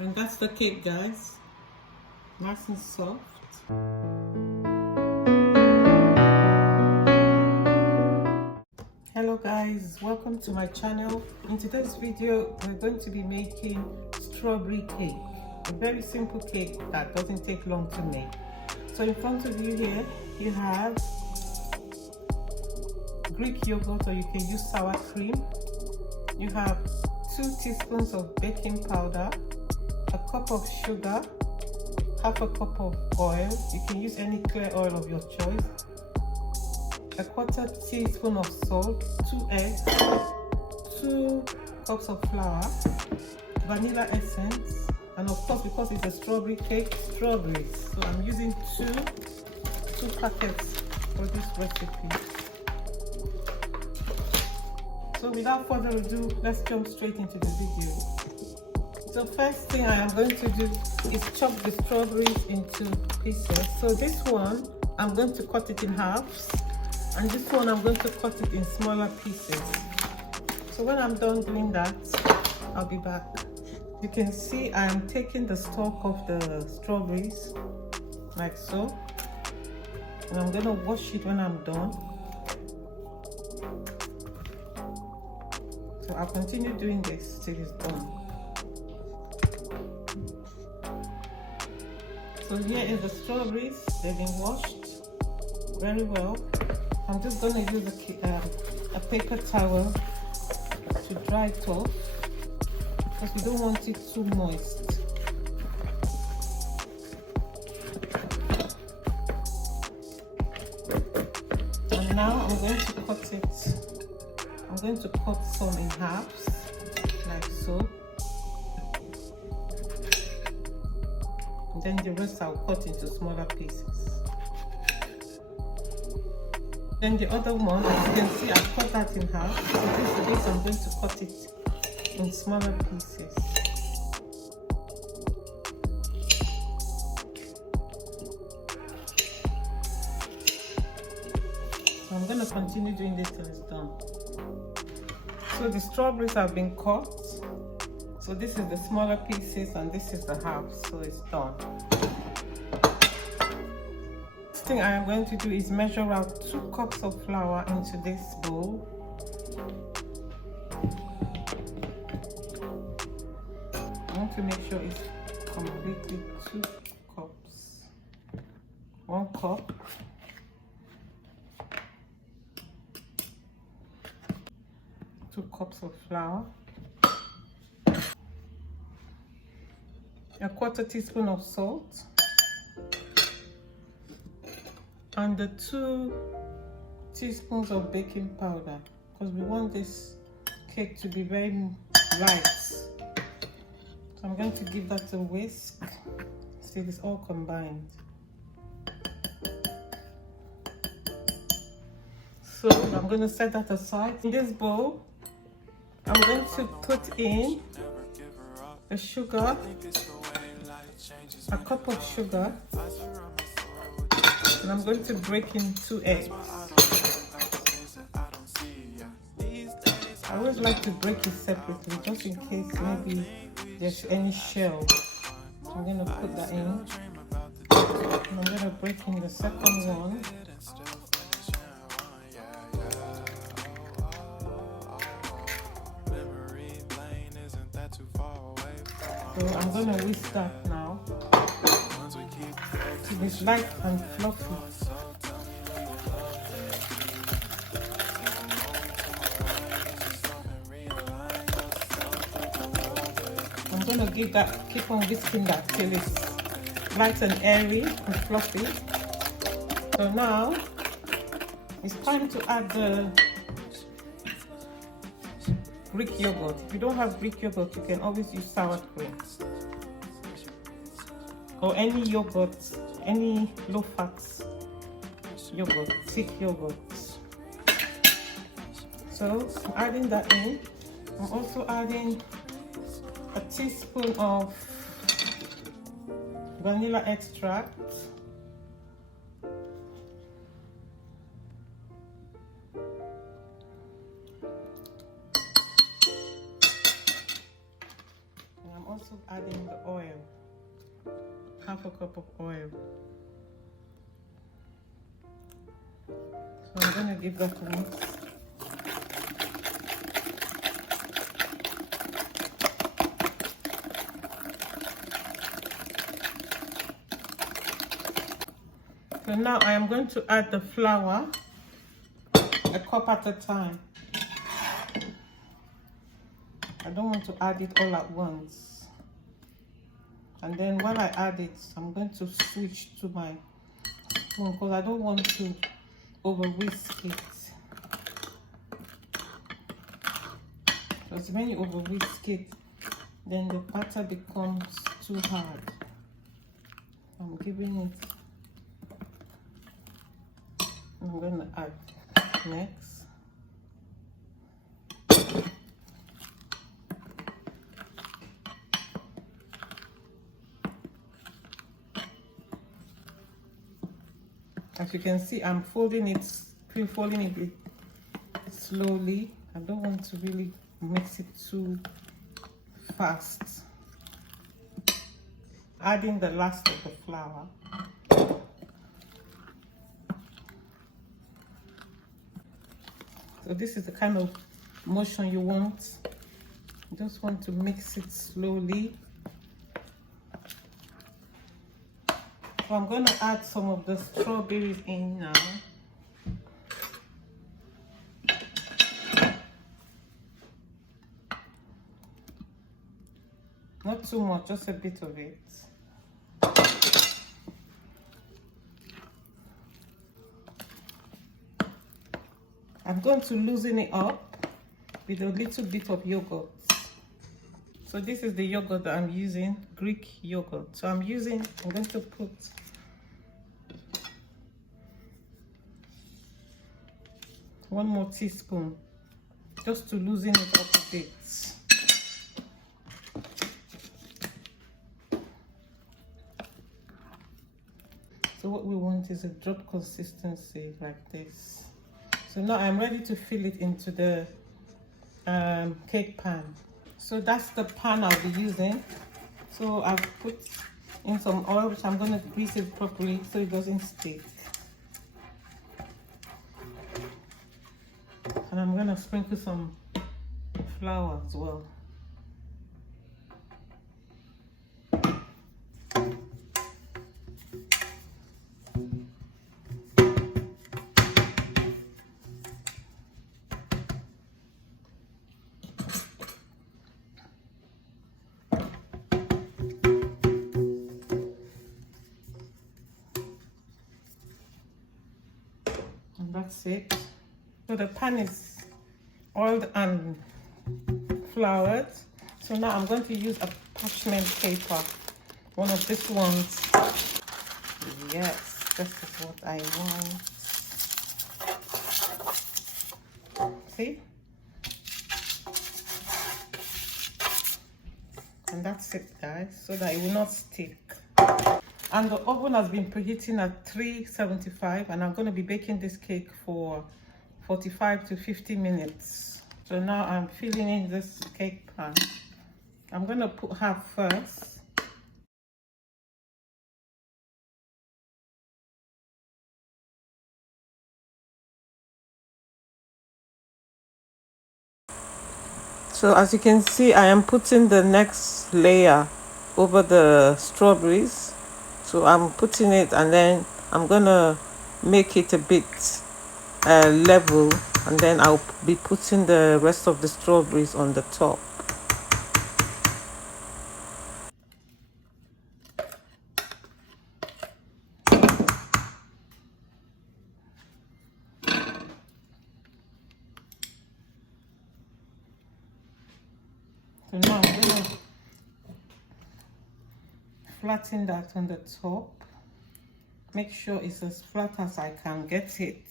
And that's the cake, guys. Nice and soft. Hello guys, welcome to my channel. In today's video, we're going to be making strawberry cake. A very simple cake that doesn't take long to make. So in front of you here, you have Greek yogurt, or you can use sour cream. You have 2 teaspoons of baking powder, a cup of sugar, half a cup of oil. You can use any clear oil of your choice. A 1/4 teaspoon of salt, 2 eggs, 2 cups of flour, vanilla essence, and of course, because it's a strawberry cake, strawberries. So I'm using two packets for this recipe. So without further ado, let's jump straight into the video. So first thing I am going to do is chop the strawberries into pieces. So this one, I'm going to cut it in halves. And this one, I'm going to cut it in smaller pieces. So when I'm done doing that, I'll be back. You can see I'm taking the stalk of the strawberries, like so. And I'm gonna wash it when I'm done. So I'll continue doing this till it's done. So here is the strawberries. They've been washed very well. I'm just going to use a paper towel to dry it off because we don't want it too moist. And now I'm going to cut it. I'm going to cut some in halves, like so. And then the rest I'll cut into smaller pieces. Then the other one, as you can see, I cut that in half. So this I'm going to cut it in smaller pieces. So I'm going to continue doing this till it's done. So the strawberries have been cut. So this is the smaller pieces and this is the half. So it's done. Thing I am going to do is measure out 2 cups of flour into this bowl. I want to make sure it's completely 2 cups. 1 cup. Two cups of flour. A 1/4 teaspoon of salt. And the 2 teaspoons of baking powder, because we want this cake to be very light. So I'm going to give that a whisk. See, it's all combined. So I'm going to set that aside. In this bowl, I'm going to put in the sugar, a cup of sugar. And I'm going to break in 2 eggs. I always like to break it separately, just in case maybe there's any shell. So I'm going to put that in. And I'm going to break in the second one. So I'm going to whisk that now. It's light and fluffy. I'm going to keep on whisking that till it's light and airy and fluffy. So now it's time to add the Greek yogurt. If you don't have Greek yogurt, you can always use sour cream or any yogurt, any low-fat yogurt, thick yogurt. So I'm adding that in. I'm also adding a teaspoon of vanilla extract, I'm also adding the oil, half a cup of oil. So I'm going to give that a mix. So now I am going to add the flour, a cup at a time. I don't want to add it all at once. And then while I add it, I'm going to switch to my spoon because I don't want to over whisk it. Because when you over whisk it, then the batter becomes too hard. I'm giving it. I'm going to add next. As you can see, I'm folding it slowly. I don't want to really mix it too fast. Adding the last of the flour. So this is the kind of motion you want. You just want to mix it slowly. So I'm going to add some of the strawberries in now. Not too much, just a bit of it. I'm going to loosen it up with a little bit of yogurt. So this is the yogurt that I'm using, Greek yogurt. So I'm going to put one more teaspoon just to loosen it up a bit. So what we want is a drop consistency like this. So now I'm ready to fill it into the cake pan. So that's the pan I'll be using. So I've put in some oil, which I'm going to grease it properly so it doesn't stick. And I'm going to sprinkle some flour as well. And that's it. So the pan is oiled and floured. So now I'm going to use a parchment paper, one of these ones. Yes, this is what I want. See? And that's it, guys, so that it will not stick. And the oven has been preheating at 375, and I'm going to be baking this cake for 45 to 50 minutes. So now I'm filling in this cake pan. I'm going to put half first. So as you can see, I am putting the next layer over the strawberries. So I'm putting it, and then I'm gonna make it a bit level, and then I'll be putting the rest of the strawberries on the top. So now I'm gonna flatten that on the top. Make sure it's as flat as I can get it.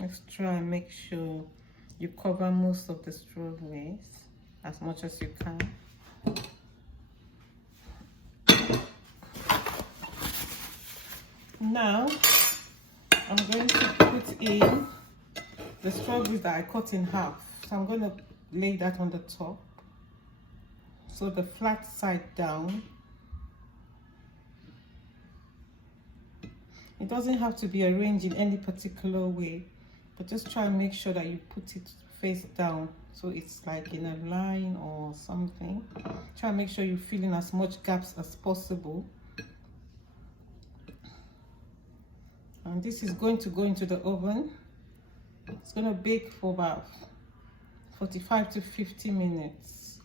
Let's try and make sure you cover most of the strawberries as much as you can. Now I'm going to put in the strawberries that I cut in half. So I'm going to lay that on the top. So the flat side down. It doesn't have to be arranged in any particular way, but just try and make sure that you put it face down, so it's like in a line or something. Try and make sure you fill in as much gaps as possible. And this is going to go into the oven. It's going to bake for about 45 to 50 minutes.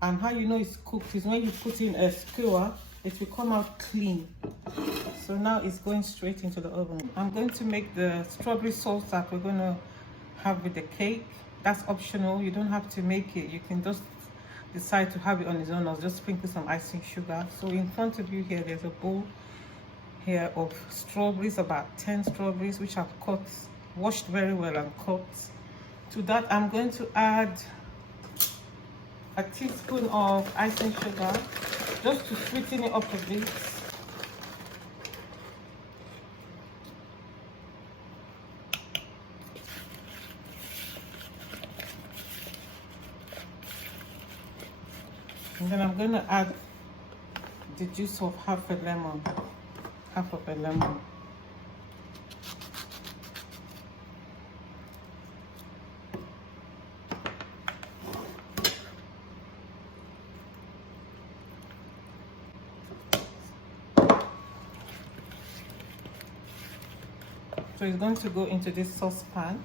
And how you know it's cooked is when you put in a skewer, it will come out clean. So now it's going straight into the oven. I'm going to make the strawberry sauce that we're going to have with the cake. That's optional. You don't have to make it. You can just decide to have it on its own or just sprinkle some icing sugar. So in front of you here, there's a bowl here of strawberries, about 10 strawberries, which I've cut, washed very well and cut. To that, I'm going to add a teaspoon of icing sugar just to sweeten it up a bit. And then I'm going to add the juice of half of a lemon. So it's going to go into this saucepan.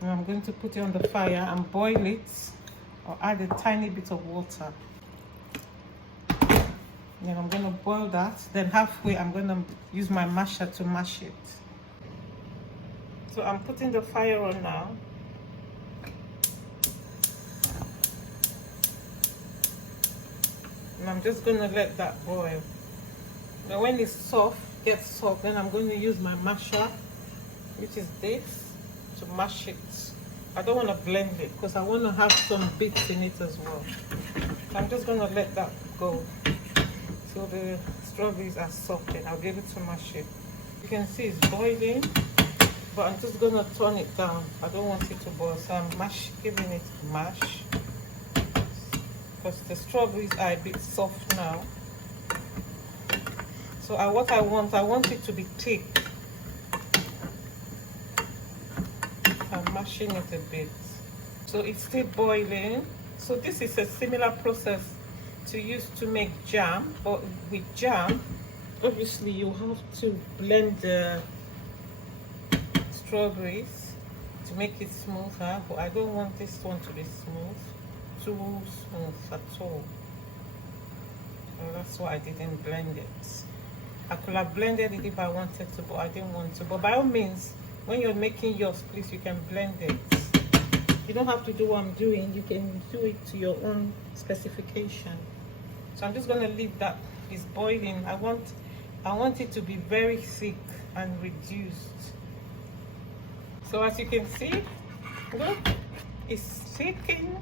And I'm going to put it on the fire and boil it, or add a tiny bit of water. Then I'm going to boil that. Then halfway, I'm going to use my masher to mash it. So I'm putting the fire on now. And I'm just going to let that boil. Now when it's soft, gets soft, then I'm going to use my masher, which is this, to mash it. I don't want to blend it because I want to have some bits in it as well. So I'm just going to let that go till the strawberries are soft, and I'll be able to mash it. You can see it's boiling, but I'm just going to turn it down. I don't want it to boil, so I'm giving it a mash because the strawberries are a bit soft now. So what I want it to be thick. I'm mashing it a bit. So it's still boiling. So this is a similar process to use to make jam, but with jam, obviously you have to blend the strawberries to make it smoother, but I don't want this one to be too smooth at all. So that's why I didn't blend it. I could have blended it if I wanted to, but I didn't want to. But by all means, when you're making yours, please, you can blend it. You don't have to do what I'm doing. You can do it to your own specification. So I'm just going to leave that. It's boiling. I want it to be very thick and reduced. So as you can see, look, it's thickened,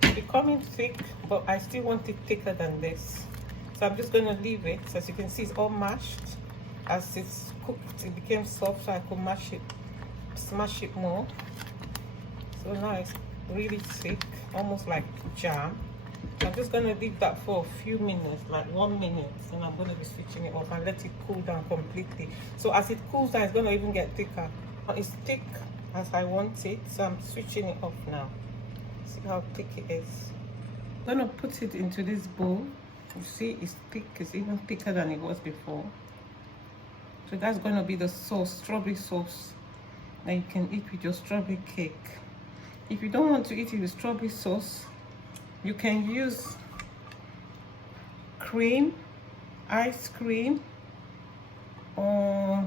becoming thick, but I still want it thicker than this. So I'm just going to leave it. So as you can see, it's all mashed. As it's cooked, it became soft, so I could smash it more. So now it's really thick, almost like jam. I'm just going to leave that for a few minutes, like 1 minute, and I'm going to be switching it off and let it cool down completely. So as it cools down, it's going to even get thicker. It's thick as I want it, so I'm switching it off now. See how thick it is. I'm going to put it into this bowl. You see, it's thick. It's even thicker than it was before. So that's going to be the sauce, strawberry sauce, that you can eat with your strawberry cake. If you don't want to eat it with strawberry sauce, you can use cream, ice cream, or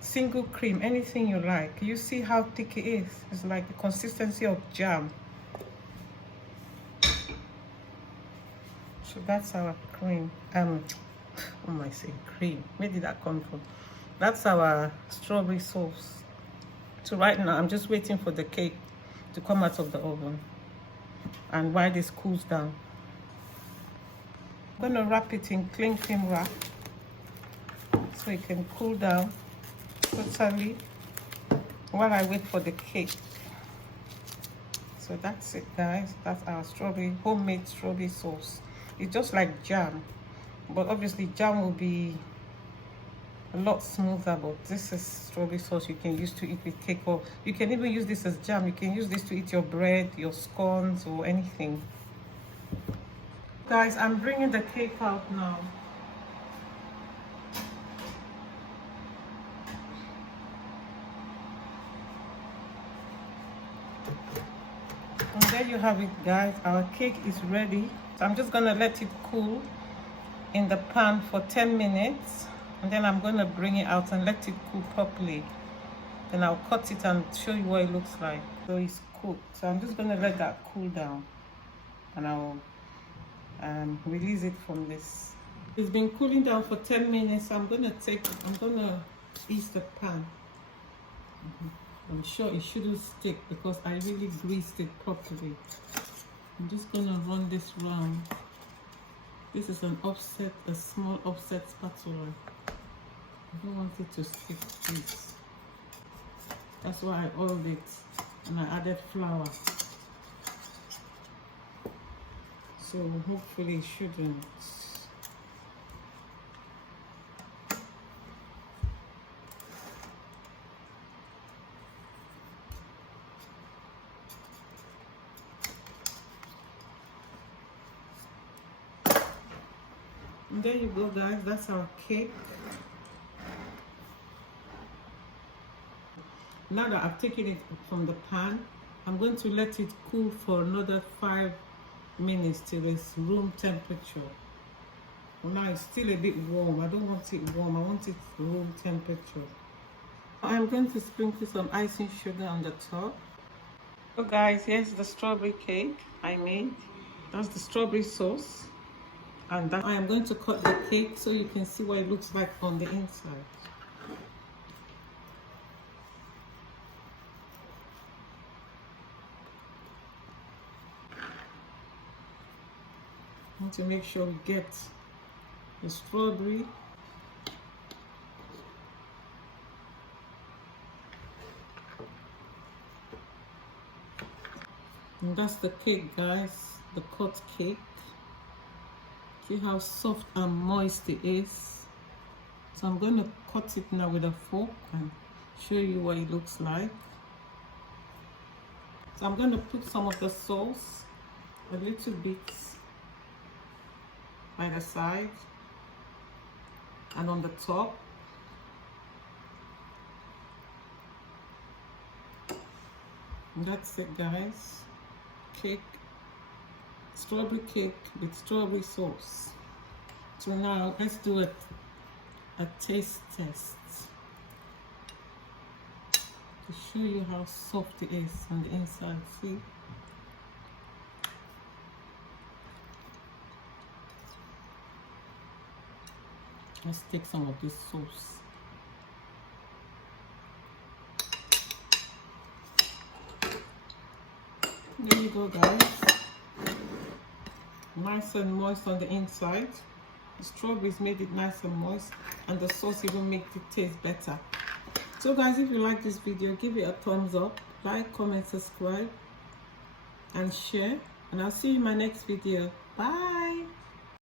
single cream, anything you like. You see how thick it is? It's like the consistency of jam. So that's our cream. What am I saying? Cream. Where did that come from? That's our strawberry sauce. So right now, I'm just waiting for the cake to come out of the oven. And while this cools down, I'm going to wrap it in cling film wrap. so it can cool down totally while I wait for the cake. So that's it, guys. That's our homemade strawberry sauce. It's just like jam, but obviously jam will be a lot smoother, but this is strawberry sauce you can use to eat with cake, or you can even use this as jam. You can use this to eat your bread, your scones, or anything. Guys, I'm bringing the cake out now. And there you have it, guys. Our cake is ready. So I'm just gonna let it cool in the pan for 10 minutes, and then I'm gonna bring it out and let it cool properly. Then I'll cut it and show you what it looks like. So it's cooked. So I'm just gonna let that cool down, and I'll release it from this. It's been cooling down for 10 minutes. I'm gonna ease the pan. I'm sure it shouldn't stick because I really greased it properly. I'm just gonna run this round. This is a small offset spatula. I don't want it to stick to this. That's why I oiled it and I added flour. So hopefully it shouldn't. And there you go, guys. That's our cake. Now that I've taken it from the pan, I'm going to let it cool for another 5 minutes till it's room temperature. Well, now it's still a bit warm. I don't want it warm. I want it room temperature. I'm going to sprinkle some icing sugar on the top. So guys, here's the strawberry cake I made. That's the strawberry sauce. And I am going to cut the cake so you can see what it looks like on the inside. I want to make sure we get the strawberry. And that's the cake, guys, the cut cake. See how soft and moist it is. So I'm going to cut it now with a fork and show you what it looks like. So I'm going to put some of the sauce, a little bit by the side and on the top. And that's it, guys. Cake. Strawberry cake with strawberry sauce. So now let's do a taste test to show you how soft it is on the inside. See? Let's take some of this sauce. There you go, guys. Nice and moist on the inside. The strawberries made it nice and moist, and the sauce even makes it taste better. So guys, if you like this video, give it a thumbs up, like, comment, subscribe and share, and I'll see you in my next video. Bye.